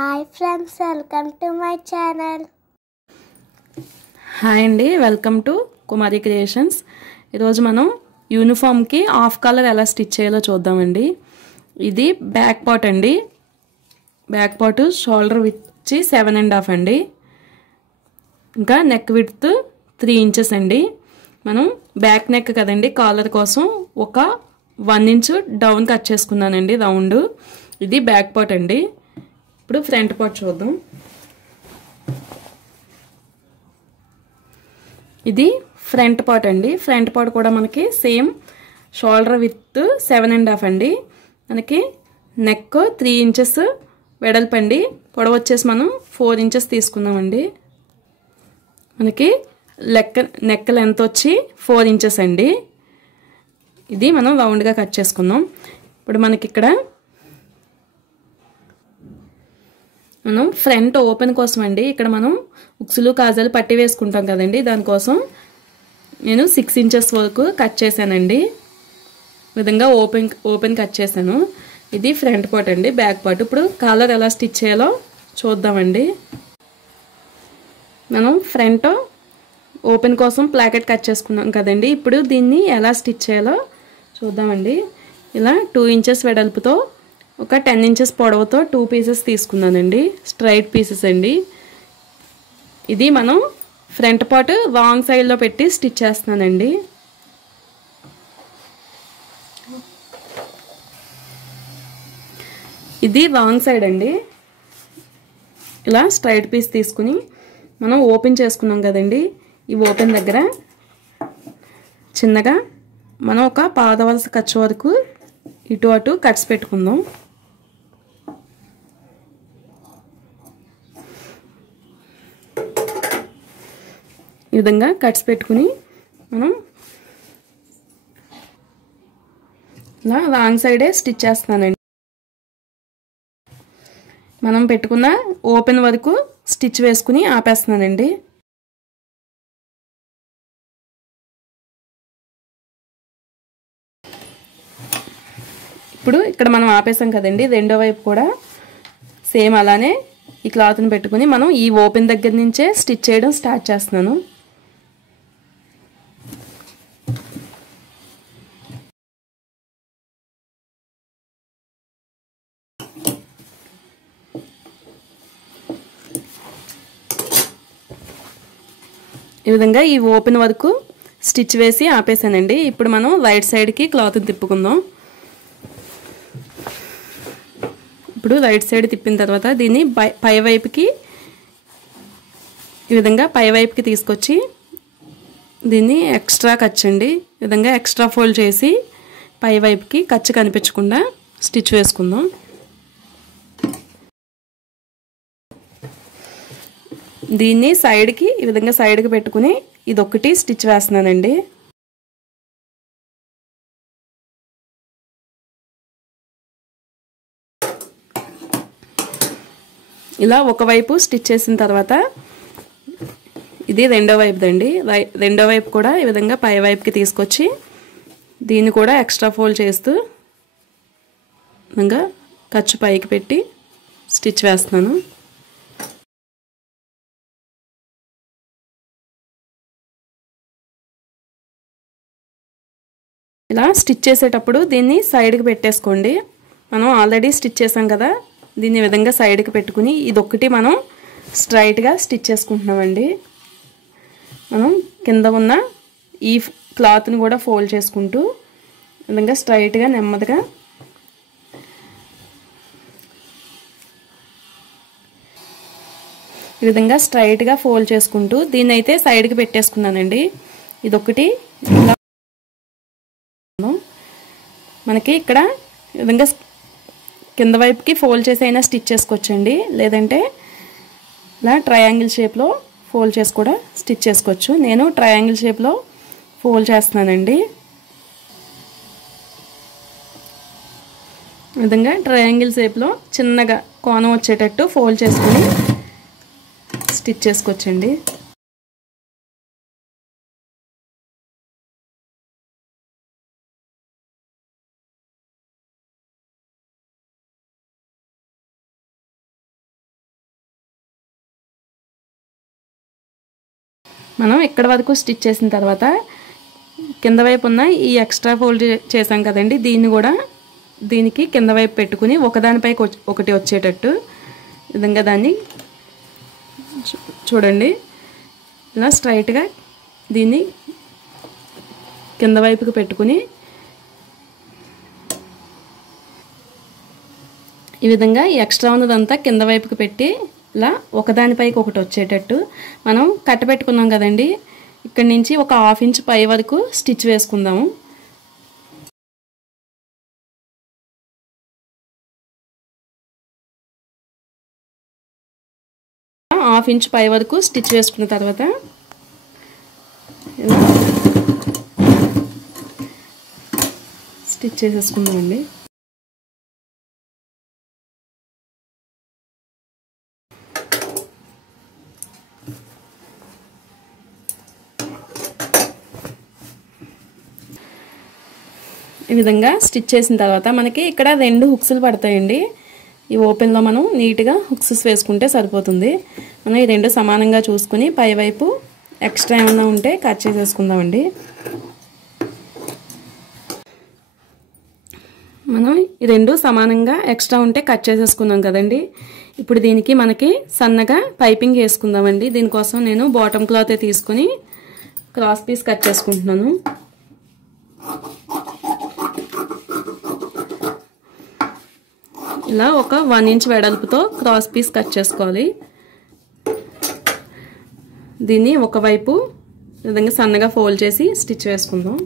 Hi friends, welcome to my channel. Hi అండి, welcome to Kumari creations. ఈరోజు మనం యూనిఫామ్కి half colour ఎలా stitch చేయాలో చూద్దామండి. ఇది బ్యాక్ పార్ట్ అండి. బ్యాక్ పార్ట్ షోల్డర్ విడ్త్ 7.5 అండి. ఇంకా నెక్ విడ్త్ 3 ఇంచెస్ అండి. మనం బ్యాక్ నెక్ కదండి, కాలర్ కోసం ఒక 1 ఇంచ్ డౌన్ కట్ చేసుకున్నానండి రౌండ్. ఇది బ్యాక్ పార్ట్ అండి. ఇప్పుడు ఫ్రంట్ పార్ట్ చూద్దాం. ఇది ఫ్రంట్ పార్ట్ అండి. ఫ్రంట్ పార్ట్ కూడా మనకి సేమ్ షోల్డర్ విత్ 7.5 అండి. మనకి నెక్ 3 ఇంచెస్ వెడల్పు అండి. పొడవు వచ్చేసి మనం 4 ఇంచెస్ తీసుకున్నామండి. మనకి నెక్ లెంత్ వచ్చి 4 ఇంచెస్ అండి. ఇది మనం రౌండ్గా కట్ చేసుకుందాం. ఇప్పుడు మనకి ఇక్కడ మనం ఫ్రంట్ ఓపెన్ కోసం అండి, ఇక్కడ మనం ఉక్సులు కాజాలు పట్టి వేసుకుంటాం కదండి, దానికోసం నేను 6 ఇంచెస్ వరకు కట్ చేశానండి. విధంగా ఓపెన్ కట్ చేశాను. ఇది ఫ్రంట్ పార్ట్ అండి. బ్యాక్ పార్ట్ ఇప్పుడు కాలర్ ఎలా స్టిచ్ చేయాలో చూద్దామండి. మనం ఫ్రంట్ ఓపెన్ కోసం ప్లాకెట్ కట్ చేసుకున్నాం కదండి, ఇప్పుడు దీన్ని ఎలా స్టిచ్ చేయాలో చూద్దామండి. ఇలా 2 ఇంచెస్ వెడల్పుతో ఒక 10 ఇంచెస్ పొడవుతో 2 పీసెస్ తీసుకున్నానండి. స్ట్రైట్ పీసెస్ అండి. ఇది మనం ఫ్రంట్ పార్ట్ రాంగ్ సైడ్లో పెట్టి స్టిచ్ చేస్తున్నానండి. ఇది రాంగ్ సైడ్ అండి. ఇలా స్ట్రైట్ పీస్ తీసుకుని మనం ఓపెన్ చేసుకున్నాం కదండి, ఈ ఓపెన్ దగ్గర చిన్నగా మనం ఒక పాదవలస ఖర్చు వరకు ఇటు అటు కట్స్ పెట్టుకుందాం. ఈ విధంగా కట్స్ పెట్టుకుని మనం ఇలా రాంగ్ సైడే స్టిచ్ చేస్తున్నానండి. మనం పెట్టుకున్న ఓపెన్ వరకు స్టిచ్ వేసుకుని ఆపేస్తున్నానండి. ఇప్పుడు ఇక్కడ మనం ఆపేసాం కదండి, రెండో వైపు కూడా సేమ్ అలానే ఈ క్లాత్ని పెట్టుకుని మనం ఈ ఓపెన్ దగ్గర నుంచే స్టిచ్ చేయడం స్టార్ట్ చేస్తున్నాను. ఈ విధంగా ఈ ఓపెన్ వరకు స్టిచ్ వేసి ఆపేసానండి. ఇప్పుడు మనం రైట్ సైడ్కి క్లాత్ని తిప్పుకుందాం. ఇప్పుడు రైట్ సైడ్ తిప్పిన తర్వాత దీన్ని పై వైపుకి ఈ విధంగా పై వైపుకి తీసుకొచ్చి దీన్ని ఎక్స్ట్రా ఖర్చు అండి, ఈ విధంగా ఎక్స్ట్రా ఫోల్డ్ చేసి పై వైపుకి ఖర్చు కనిపించకుండా స్టిచ్ వేసుకుందాం. దీన్ని సైడ్కి ఈ విధంగా సైడ్కి పెట్టుకుని ఇదొకటి స్టిచ్ వేస్తున్నానండి. ఇలా ఒకవైపు స్టిచ్ చేసిన తర్వాత ఇది రెండో వైపుదండి. రెండో వైపు కూడా ఈ విధంగా పై వైపుకి తీసుకొచ్చి దీన్ని కూడా ఎక్స్ట్రా ఫోల్డ్ చేస్తూ విధంగా ఖర్చు పైకి పెట్టి స్టిచ్ వేస్తున్నాను. ఇలా స్టిచ్ చేసేటప్పుడు దీన్ని సైడ్కి పెట్టేసుకోండి. మనం ఆల్రెడీ స్టిచ్ చేసాం కదా, దీన్ని ఈ విధంగా సైడ్కి పెట్టుకుని ఇదొక్కటి మనం స్ట్రైట్గా స్టిచ్ చేసుకుంటున్నామండి. మనం కింద ఉన్న ఈ క్లాత్ని కూడా ఫోల్డ్ చేసుకుంటూ ఈ విధంగా స్ట్రైట్గా నెమ్మదిగా ఈ విధంగా స్ట్రైట్గా ఫోల్డ్ చేసుకుంటూ దీన్ని అయితే సైడ్కి పెట్టేసుకున్నానండి. ఇదొకటి ఇలా మనకి ఇక్కడ ఈ విధంగా కింద వైపుకి ఫోల్డ్ చేసి అయినా స్టిచ్ చేసుకోవచ్చండి, లేదంటే ఇలా ట్రయాంగిల్ షేప్లో ఫోల్డ్ చేసి కూడా స్టిచ్ చేసుకోవచ్చు. నేను ట్రయాంగిల్ షేప్లో ఫోల్డ్ చేస్తున్నానండి. ఈ విధంగా ట్రయాంగిల్ షేప్లో చిన్నగా కోణం వచ్చేటట్టు ఫోల్డ్ చేసుకుని స్టిచ్ చేసుకోవచ్చండి. మనం ఇక్కడ వరకు స్టిచ్ చేసిన తర్వాత కింద వైపు ఉన్న ఈ ఎక్స్ట్రా ఫోల్డ్ చేసాం కదండి, దీన్ని కూడా దీనికి కింద వైపు పెట్టుకుని ఒకదానిపై ఒకటి వచ్చేటట్టు విధంగా దాన్ని చూడండి ఇలా స్ట్రైట్గా దీన్ని కింద వైపుకి పెట్టుకుని ఈ విధంగా ఎక్స్ట్రా ఉన్నదంతా కింద వైపుకి పెట్టి ఇలా ఒకదానిపైకి ఒకటి వచ్చేటట్టు మనం కట్ట పెట్టుకున్నాం కదండి, ఇక్కడి నుంచి ఒక 1/2 ఇంచ్ పై వరకు స్టిచ్ వేసుకుందాము. హాఫ్ ఇంచ్ పై వరకు స్టిచ్ వేసుకున్న తర్వాత ఇలా స్టిచ్ చేసేసుకుందామండి. ఈ విధంగా స్టిచ్ చేసిన తర్వాత మనకి ఇక్కడ 2 హుక్స్లు పడతాయండి. ఈ ఓపెన్లో మనం నీట్గా హుక్స్ వేసుకుంటే సరిపోతుంది. మనం ఈ 2 సమానంగా చూసుకుని పైవైపు ఎక్స్ట్రా ఏమైనా ఉంటే కట్ చేసేసుకుందామండి. మనం ఈ 2 సమానంగా ఎక్స్ట్రా ఉంటే కట్ చేసేసుకున్నాం కదండి. ఇప్పుడు దీనికి మనకి సన్నగా పైపింగ్ వేసుకుందామండి. దీనికోసం నేను బాటమ్ క్లాత్ తీసుకుని క్రాస్ పీస్ కట్ చేసుకుంటున్నాను. ఇలా ఒక 1 ఇంచ్ వెడల్పుతో క్రాస్ పీస్ కట్ చేసుకోవాలి. దీన్ని ఒకవైపు ఈ విధంగా సన్నగా ఫోల్డ్ చేసి స్టిచ్ వేసుకుందాం.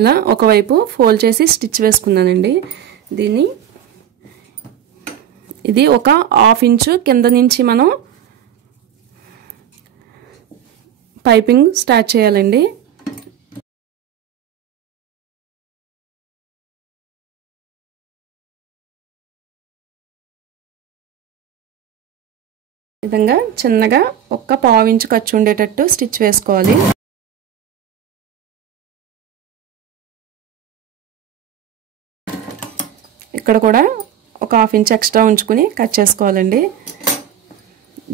ఇలా ఒకవైపు ఫోల్డ్ చేసి స్టిచ్ వేసుకున్నానండి. దీన్ని ఇది ఒక 1/2 ఇంచు కింద నుంచి మనం పైపింగ్ స్టార్ట్ చేయాలండి. ఈ విధంగా చిన్నగా ఒక 1/2 ఇంచు ఖర్చు ఉండేటట్టు స్టిచ్ వేసుకోవాలి. ఇక్కడ కూడా ఒక 1/2 ఇంచ్ ఎక్స్ట్రా ఉంచుకుని కట్ చేసుకోవాలండి.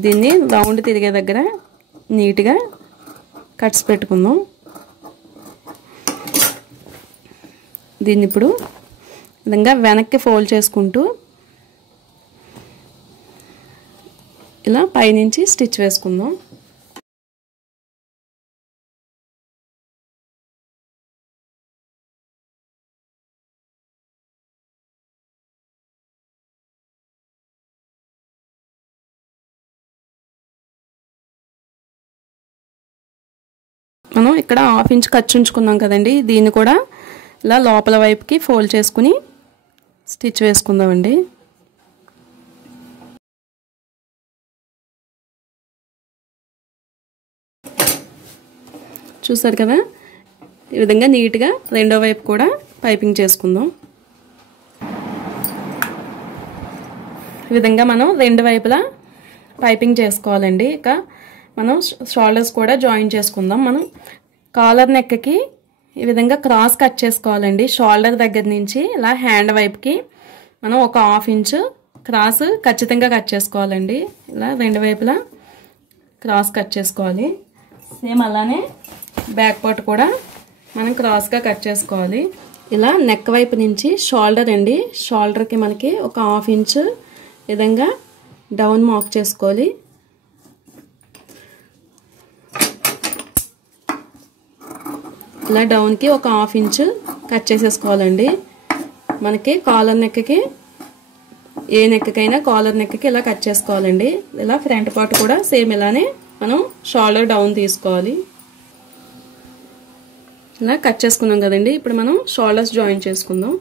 దీన్ని రౌండ్ తిరిగే దగ్గర నీట్గా కట్స్ పెట్టుకుందాం. దీన్ని ఇప్పుడు విధంగా వెనక్కి ఫోల్డ్ చేసుకుంటూ ఇలా పైనుంచి స్టిచ్ వేసుకుందాం. మనం ఇక్కడ 1/2 ఇంచ్ ఖర్చు ఉంచుకున్నాం కదండి, దీన్ని కూడా ఇలా లోపల వైపుకి ఫోల్డ్ చేసుకుని స్టిచ్ వేసుకుందామండి. చూసారు కదా, ఈ విధంగా నీట్గా రెండో వైపు కూడా పైపింగ్ చేసుకుందాం. ఈ విధంగా మనం 2 వైపులా పైపింగ్ చేసుకోవాలండి. ఇక మనం షోల్డర్స్ కూడా జాయిన్ చేసుకుందాం. మనం కాలర్ నెక్కి ఈ విధంగా క్రాస్ కట్ చేసుకోవాలండి. షోల్డర్ దగ్గర నుంచి ఇలా హ్యాండ్ వైపుకి మనం ఒక 1/2 ఇంచు క్రాస్ ఖచ్చితంగా కట్ చేసుకోవాలండి. ఇలా 2 వైపులా క్రాస్ కట్ చేసుకోవాలి. సేమ్ అలానే బ్యాక్ పార్ట్ కూడా మనం క్రాస్గా కట్ చేసుకోవాలి. ఇలా నెక్ వైపు నుంచి షోల్డర్ అండి, షోల్డర్కి మనకి ఒక 1/2 ఇంచు విధంగా డౌన్ మార్క్ చేసుకోవాలి. ఇలా డౌన్కి ఒక 1/2 ఇంచు కట్ చేసేసుకోవాలండి. మనకి కాలర్ నెక్కి ఏ నెక్కకైనా కాలర్ నెక్కి ఇలా కట్ చేసుకోవాలండి. ఇలా ఫ్రంట్ పార్ట్ కూడా సేమ్ ఇలానే మనం షోల్డర్ డౌన్ తీసుకోవాలి. ఇలా కట్ చేసుకున్నాం కదండి, ఇప్పుడు మనం షోల్డర్స్ జాయిన్ చేసుకుందాం.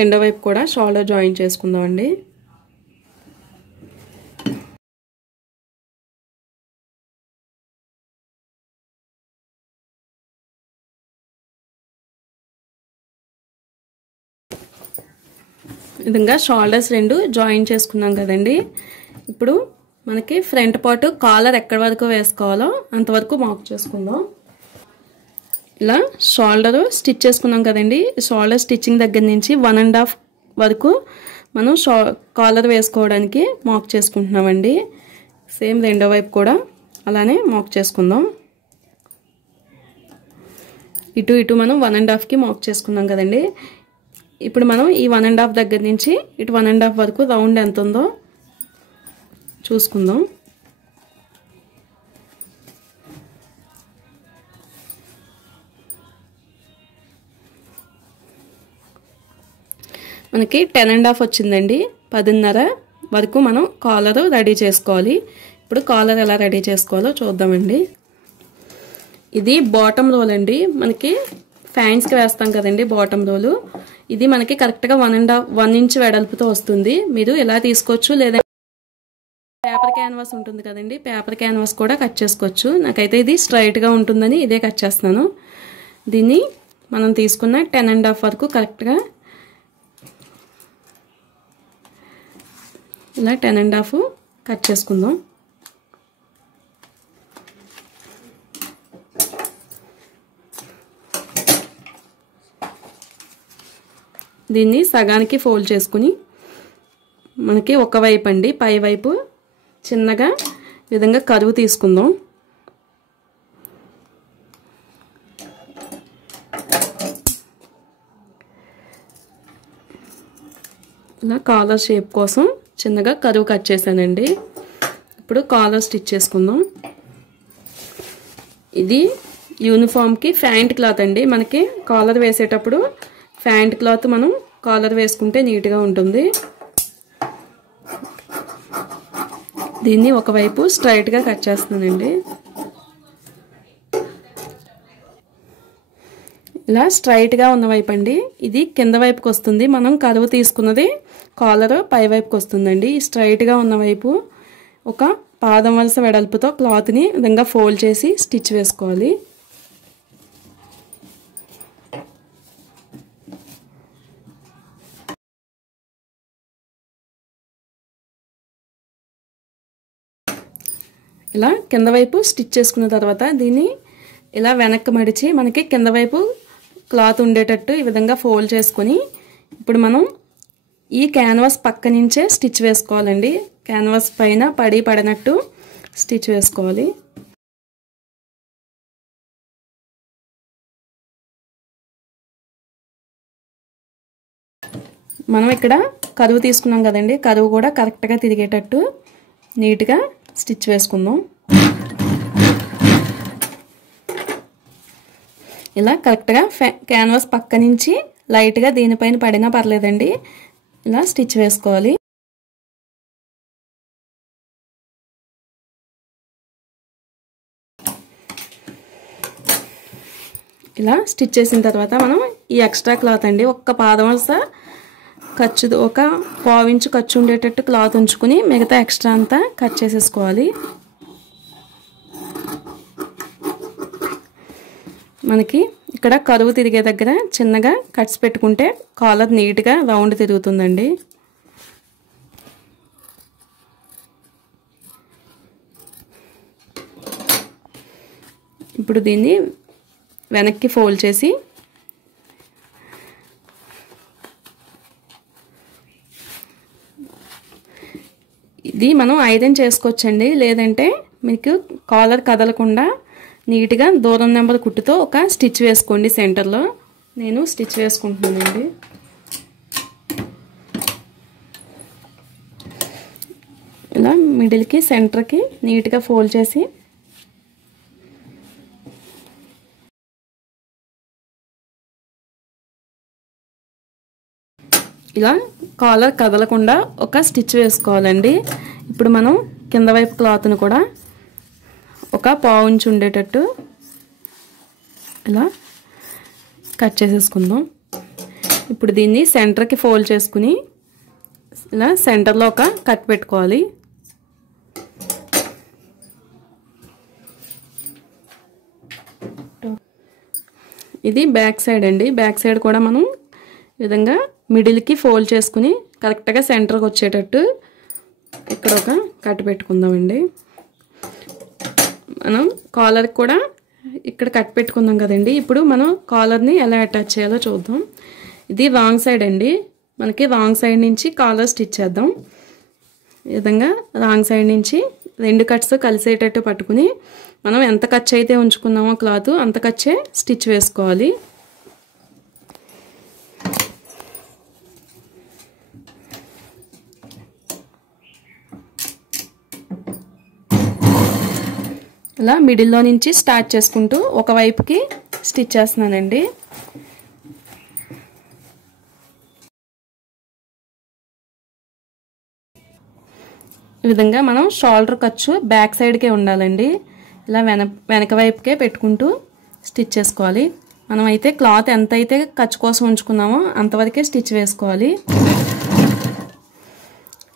రెండో వైపు కూడా షోల్డర్ జాయిన్ చేసుకుందామండి. విధంగా షోల్డర్స్ రెండు జాయిన్ చేసుకున్నాం కదండి. ఇప్పుడు మనకి ఫ్రంట్ పార్ట్ కాలర్ ఎక్కడి వరకు వేసుకోవాలో అంతవరకు మార్క్ చేసుకుందాం. ఇలా షోల్డర్ స్టిచ్ చేసుకున్నాం కదండి. షోల్డర్ స్టిచ్చింగ్ దగ్గర నుంచి 1.5 వరకు మనం కాలర్ వేసుకోవడానికి మార్క్ చేసుకుంటున్నామండి. సేమ్ రెండో వైపు కూడా అలానే మార్క్ చేసుకుందాం. ఇటు ఇటు మనం 1.5కి మార్క్ చేసుకున్నాం కదండి. ఇప్పుడు మనం ఈ 1.5 దగ్గర నుంచి ఇటు 1.5 వరకు రౌండ్ ఎంత ఉందో చూసుకుందాం. మనకి 10.5 వచ్చిందండి. 10.5 వరకు మనం కాలర్ రెడీ చేసుకోవాలి. ఇప్పుడు కాలర్ ఎలా రెడీ చేసుకోవాలో చూద్దామండి. ఇది బాటమ్ రోల్ అండి. మనకి ఫ్యాన్స్కి వేస్తాం కదండి బాటమ్ రోలు. ఇది మనకి కరెక్ట్గా 1 ఇంచ్ వెడల్పుతో వస్తుంది. మీరు ఎలా తీసుకోవచ్చు, లేదంటే పేపర్ క్యాన్వాస్ ఉంటుంది కదండి, పేపర్ క్యాన్వాస్ కూడా కట్ చేసుకోవచ్చు. నాకైతే ఇది స్ట్రైట్గా ఉంటుందని ఇదే కట్ చేస్తున్నాను. దీన్ని మనం తీసుకున్న 10.5 వరకు కరెక్ట్గా ఇలా 10.5 కట్ చేసుకుందాం. దీన్ని సగానికి ఫోల్డ్ చేసుకుని మనకి ఒక వైపు అండి పై వైపు చిన్నగా విధంగా కరువు తీసుకుందాం. ఇలా కాలర్ షేప్ కోసం చిన్నగా కరువు కట్ చేశానండి. ఇప్పుడు కాలర్ స్టిచ్ చేసుకుందాం. ఇది యూనిఫామ్కి ఫ్యాంట్ క్లాత్ అండి. మనకి కాలర్ వేసేటప్పుడు ఫ్యాంట్ క్లాత్ మనం కాలర్ వేసుకుంటే నీట్గా ఉంటుంది. దీన్ని ఒకవైపు స్ట్రైట్గా కట్ చేస్తున్నానండి. ఇలా స్ట్రైట్గా ఉన్న వైపు అండి. ఇది కింద వైపుకి వస్తుంది. మనం కరువు తీసుకున్నది కాలర్ పై వైపుకి వస్తుందండి. స్ట్రైట్గా ఉన్న వైపు ఒక పాదం వలస వెడల్పుతో క్లాత్ని విధంగా ఫోల్డ్ చేసి స్టిచ్ వేసుకోవాలి. ఇలా కింద వైపు స్టిచ్ చేసుకున్న తర్వాత దీన్ని ఇలా వెనక్కి మడిచి మనకి కింద వైపు క్లాత్ ఉండేటట్టు ఈ విధంగా ఫోల్డ్ చేసుకొని ఇప్పుడు మనం ఈ క్యాన్వాస్ పక్క నుంచే స్టిచ్ వేసుకోవాలండి. క్యాన్వాస్ పైన పడినట్టు స్టిచ్ వేసుకోవాలి. మనం ఇక్కడ కరువు తీసుకున్నాం కదండి, కరువు కూడా కరెక్ట్గా తిరిగేటట్టు నీట్గా స్టిచ్ వేసుకుందాం. ఇలా కరెక్ట్గా క్యాన్వాస్ పక్క నుంచి లైట్గా దీనిపైన పడినా పర్లేదండి, ఇలా స్టిచ్ వేసుకోవాలి. ఇలా స్టిచ్ చేసిన తర్వాత మనం ఈ ఎక్స్ట్రా క్లాత్ అండి ఒక్క పాదం వలస ఖర్చు ఒక 1/4 ఇంచు ఖర్చు ఉండేటట్టు క్లాత్ ఉంచుకుని మిగతా ఎక్స్ట్రా అంతా కట్ చేసేసుకోవాలి. మనకి ఇక్కడ కరువు తిరిగే దగ్గర చిన్నగా కట్స్ పెట్టుకుంటే కాలర్ నీట్గా రౌండ్ తిరుగుతుందండి. ఇప్పుడు దీన్ని వెనక్కి ఫోల్డ్ చేసి ఇది మనం ఐరన్ చేసుకోవచ్చండి, లేదంటే మీకు కాలర్ కదలకుండా నీట్గా దూరం నెంబర్ కుట్టుతో ఒక స్టిచ్ వేసుకోండి సెంటర్లో. నేను స్టిచ్ వేసుకుంటున్నానండి. ఇలా మిడిల్కి సెంటర్కి నీట్గా ఫోల్డ్ చేసి ఇలా కాలర్ కదలకుండా ఒక స్టిచ్ వేసుకోవాలండి. ఇప్పుడు మనం కింద వైపు క్లాత్ను కూడా ఒక 1/4 ఇంచు ఉండేటట్టు ఇలా కట్ చేసేసుకుందాం. ఇప్పుడు దీన్ని సెంటర్కి ఫోల్డ్ చేసుకుని ఇలా సెంటర్లో ఒక కట్ పెట్టుకోవాలి. ఇది బ్యాక్ సైడ్ అండి. బ్యాక్ సైడ్ కూడా మనం ఈ విధంగా మిడిల్కి ఫోల్డ్ చేసుకుని కరెక్ట్గా సెంటర్కి వచ్చేటట్టు ఇక్కడ ఒక కట్ పెట్టుకుందామండి. మనం కాలర్కి కూడా ఇక్కడ కట్ పెట్టుకుందాం కదండి. ఇప్పుడు మనం కాలర్ని ఎలా అటాచ్ చేయాలో చూద్దాం. ఇది రాంగ్ సైడ్ అండి. మనకి రాంగ్ సైడ్ నుంచి కాలర్ స్టిచ్ చేద్దాం. ఈ విధంగా రాంగ్ సైడ్ నుంచి 2 కట్స్ కలిసేటట్టు పట్టుకుని మనం ఎంత ఖర్చు అయితే ఉంచుకున్నామో క్లాత్ అంత ఖర్చే స్టిచ్ వేసుకోవాలి. ఇలా మిడిల్లో నుంచి స్టార్ట్ చేసుకుంటూ ఒకవైపుకి స్టిచ్ చేస్తున్నానండి. ఈ విధంగా మనం షోల్డర్ ఖర్చు బ్యాక్ సైడ్కే ఉండాలండి. ఇలా వెనక వైపుకే పెట్టుకుంటూ స్టిచ్ చేసుకోవాలి. మనం అయితే క్లాత్ ఎంత అయితే ఖర్చు కోసం ఉంచుకున్నామో అంతవరకే స్టిచ్ వేసుకోవాలి.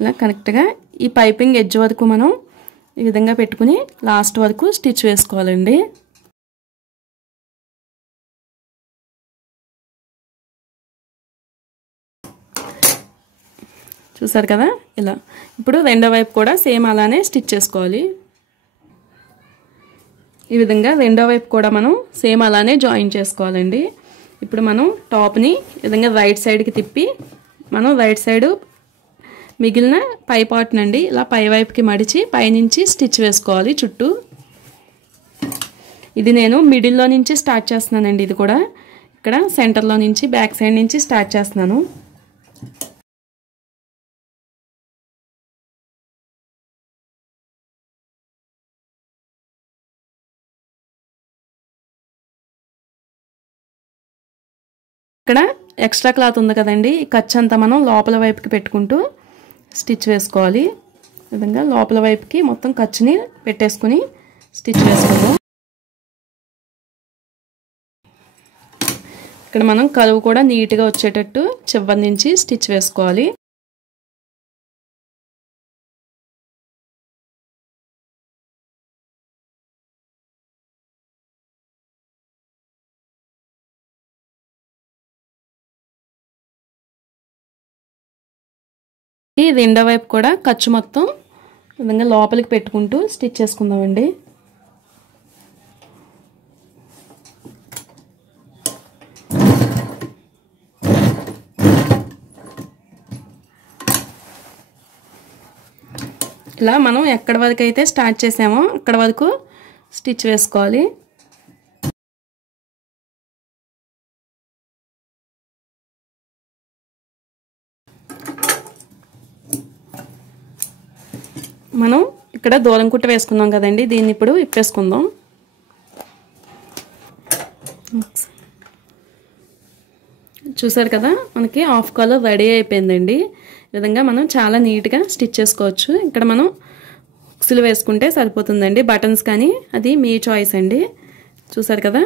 ఇలా కరెక్ట్గా ఈ పైపింగ్ ఎడ్జ్ వరకు మనం ఈ విధంగా పెట్టుకుని లాస్ట్ వరకు స్టిచ్ వేసుకోవాలండి. చూసారు కదా ఇలా. ఇప్పుడు రెండో వైపు కూడా సేమ్ అలానే స్టిచ్ చేసుకోవాలి. ఈ విధంగా రెండో వైపు కూడా మనం సేమ్ అలానే జాయిన్ చేసుకోవాలండి. ఇప్పుడు మనం టాప్ని ఈ విధంగా రైట్ సైడ్కి తిప్పి మనం రైట్ సైడ్ మిగిలిన పై పార్ట్ నుండి ఇలా పై వైపుకి మడిచి పైనుంచి స్టిచ్ వేసుకోవాలి చుట్టూ. ఇది నేను మిడిల్లో నుంచి స్టార్ట్ చేస్తున్నానండి. ఇది కూడా ఇక్కడ సెంటర్లో నుంచి బ్యాక్ సైడ్ నుంచి స్టార్ట్ చేస్తున్నాను. ఇక్కడ ఎక్స్ట్రా క్లాత్ ఉంది కదండి, ఈ ఖర్చు అంతా మనం లోపల వైపుకి పెట్టుకుంటూ స్టిచ్ వేసుకోవాలి. ఈ విధంగా లోపల వైపుకి మొత్తం ఖర్చుని పెట్టేసుకుని స్టిచ్ వేసుకుందాం. ఇక్కడ మనం కరువు కూడా నీట్గా వచ్చేటట్టు చివరి నుంచి స్టిచ్ వేసుకోవాలి. ఈ రెండో వైపు కూడా ఖర్చు మొత్తం ఈ విధంగా లోపలికి పెట్టుకుంటూ స్టిచ్ చేసుకుందామండి. ఇలా మనం ఎక్కడి వరకు అయితే స్టార్ట్ చేసామో అక్కడ వరకు స్టిచ్ వేసుకోవాలి. మనం ఇక్కడ దూరం కుట్ట వేసుకుందాం కదండి, దీన్ని ఇప్పుడు ఇప్పేసుకుందాం. చూసారు కదా మనకి హాఫ్ కాలర్ రెడీ అయిపోయిందండి. ఈ విధంగా మనం చాలా నీట్గా స్టిచ్ చేసుకోవచ్చు. ఇక్కడ మనం హుక్స్లు వేసుకుంటే సరిపోతుందండి, బటన్స్ కానీ అది మీ చాయిస్ అండి. చూసారు కదా.